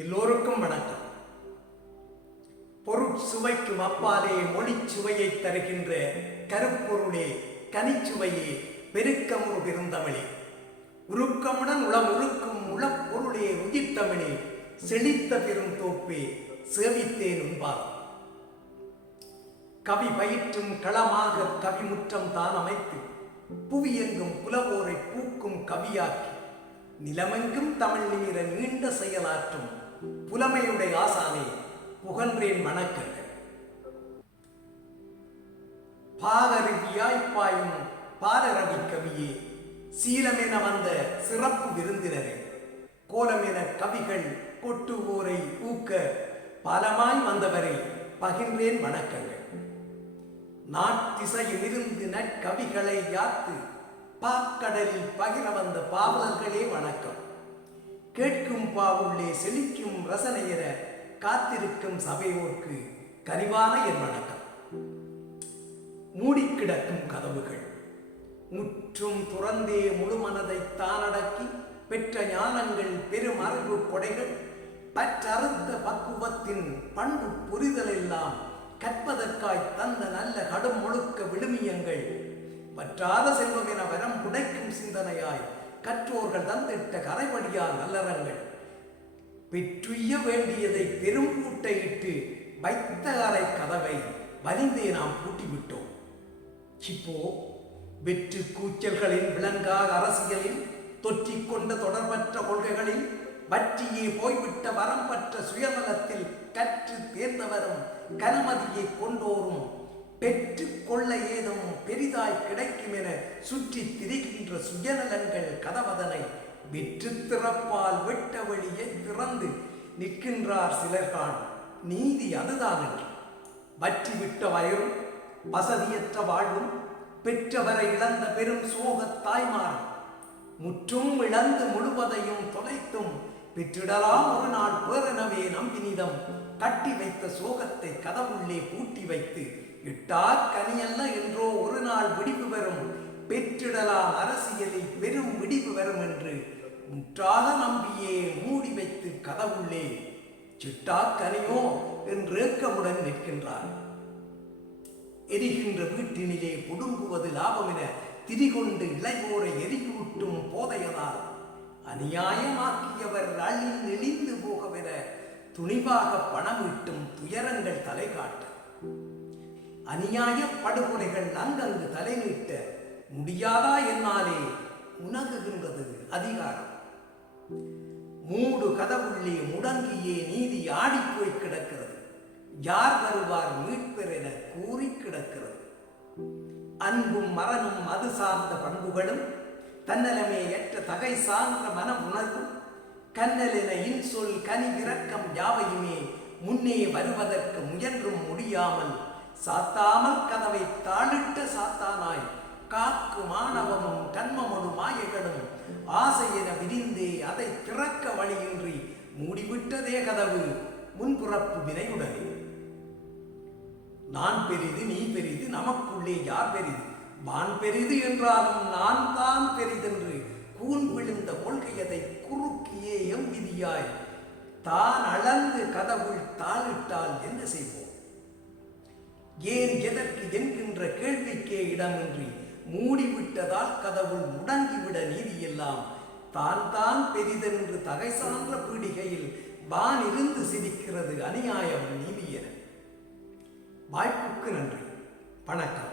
எல்லோருக்கும் வணக்கம். பொருட்சுவைக்கும் அப்பாலே மொழிச் சுவையை தருகின்ற கருப்பொருளே கனிச்சுவையே பெருக்கமுறு பெருந்தமிழே உருக்கமுடன் உளம் உருக்கும் உளப்பொருளே உயிர்த்தமிழே செழித்த பெரும் தோப்பே சேவித்தேன் உண்பார் கவி பயிற்றும் களமாக கவிமுற்றம் தான் அமைத்து புவியெங்கும் புலவோரை பூக்கும் கவியாக்கி நிலமெங்கும் தமிழ் நீர நீண்ட செயலாற்றும் புலமையுடைய ஆசானே புகன்றேன் வணக்கங்கள். பாரருவியாய் பாயும் பாரரவி கவியே சீலமென வந்த சிறப்பு விருந்தினரே கோலமென கவிகள் கொட்டுவோரை ஊக்க பலமாய் வந்தவரை பகிர்ந்தேன் வணக்கங்கள். நாட்டிசையிலிருந்து நற்கவிகளை யாத்து பாக்கடலில் பகிர வந்த பாவலர்களே வணக்கம். கேட்கும் பாவுள்ளே செழிக்கும் ரசனையர காத்திருக்கும் சபையோர்க்கு கனிவான என் வணக்கம் மூடிக்கிடக்கும் கதவுகள். முற்றும் துறந்தே முழு மனதை தானடக்கி பெற்ற ஞானங்கள் பெரும் அறிவு கொடைகள். பற்றறுத்த பக்குவத்தின் பண்பு புரிதலெல்லாம் கற்பதற்காய் தந்த நல்ல கடும் முழுக்க விழுமியங்கள். பற்றாத செல்வம் என வரம் புடைக்கும் சிந்தனையாய் கற்றோர்கள் தந்திட்ட கரைபடியார் நல்லறங்கள் பெற்றுய்ய வேண்டியதை பெரும் பூட்டையிட்டு வைத்த அறை கதவை வலிந்தே நாம் பூட்டிவிட்டோம். இப்போ வெற்று கூச்சல்களில் விளங்கா அரசியலில் தொற்றிக்கொண்ட தொடர்பற்ற கொள்கைகளில் வற்றியே போய்விட்ட வரம்பற்ற சுயநலத்தில் கற்று தேர்ந்தவரும் கனமதியை கொண்டோரும் பெற்று கொள்ள ஏதும் எளிதாய் கிடைக்கும் என சுற்றி திரிகின்ற சுயநலங்கள் கதவதனை வெற்று திறப்பால் வெட்ட வழியை திறந்து நிற்கின்றார் சிலர்கான் நீதி அதுதான் என்று வற்றி விட்ட வயரும் வசதியற்ற வாழ்வும் பெற்றவரை இழந்த பெரும் சோகத் தாய்மாரும் முற்றும் இழந்து முழுவதையும் தொலைத்தும் பெற்றிடலாம் ஒரு நாள் பேரெனவே நம்பினிதம் கட்டி வைத்த சோகத்தை கதவுள்ளே பூட்டி வைத்து இட்டார் கனியல்ல என்றோ ஒரு நாள் விடிவு வரும். பெற்றிடலாம் அரசியலில் பெரும் விடிவு வரும் என்று முற்றாக நம்பியே மூடி வைத்து கதவுள்ளே சிட்டா கனியோ என்று ஏக்கமுடன் நிற்கின்றார் எரிகின்ற வீட்டினிலே புடுங்குவது லாபம் என திரிகொண்டு இளையோரை எரியூட்டும் போதையதால் அநியாயமாக்கியவர் அழில் நெளிந்து போகவென துணிவாக பணமீட்டும் துயரங்கள் தலை காட்டு. அநியாய படுகொலைகள் அங்கங்கு தலை நீட்ட முடியாதா என்னாலே உணகுகின்றது அதிகாரம். மூடு கதவுள்ளே முடங்கியே நீதி ஆடிப்போய் கிடக்கிறது. யார் வருவார் மீட்பர் என கூறி கிடக்கிறது. அன்பும் மரணும் அது சார்ந்த பண்புகளும் தன்னலமே ஏற்ற தகை சார்ந்த மன உணர்வும் கண்ணலென இன்சொல் கனி விரக்கம் யாவையுமே முன்னே வருவதற்கு முயன்றும் முடியாமல் சாத்தாமல் கதவை தாளிட்ட சாத்தானாய். காக்கு மாணவமும் கண்மமனு மாயைகளும் ஆசையென விரிந்தே அதை திறக்க வழியின்றி மூடிவிட்டதே கதவு. முன்புறப்பு வினையுடனே. நான் பெரிது நீ பெரிது நமக்குள்ளே யார் பெரிது? வான் பெரிது என்றாலும் நான் தான் பெரிதென்று கூன் விழுந்த கொள்கையதை குறுக்கியே எம்பிதியாய் தான் அளந்து கதவுள் தாளிட்டால் என்ன செய்வோம்? ஏன் எதற்கு என்கின்ற கேள்விக்கே இடமின்றி மூடிவிட்டதால் கதவுள் முடங்கிவிட நீதியெல்லாம். தான் தான் பெரிதென்று தகை சான்ற பீடிகையில் வான் இருந்து சிரிக்கிறது அநியாயம் நீதியென. வாய்ப்புக்கு நன்றி. வணக்கம்.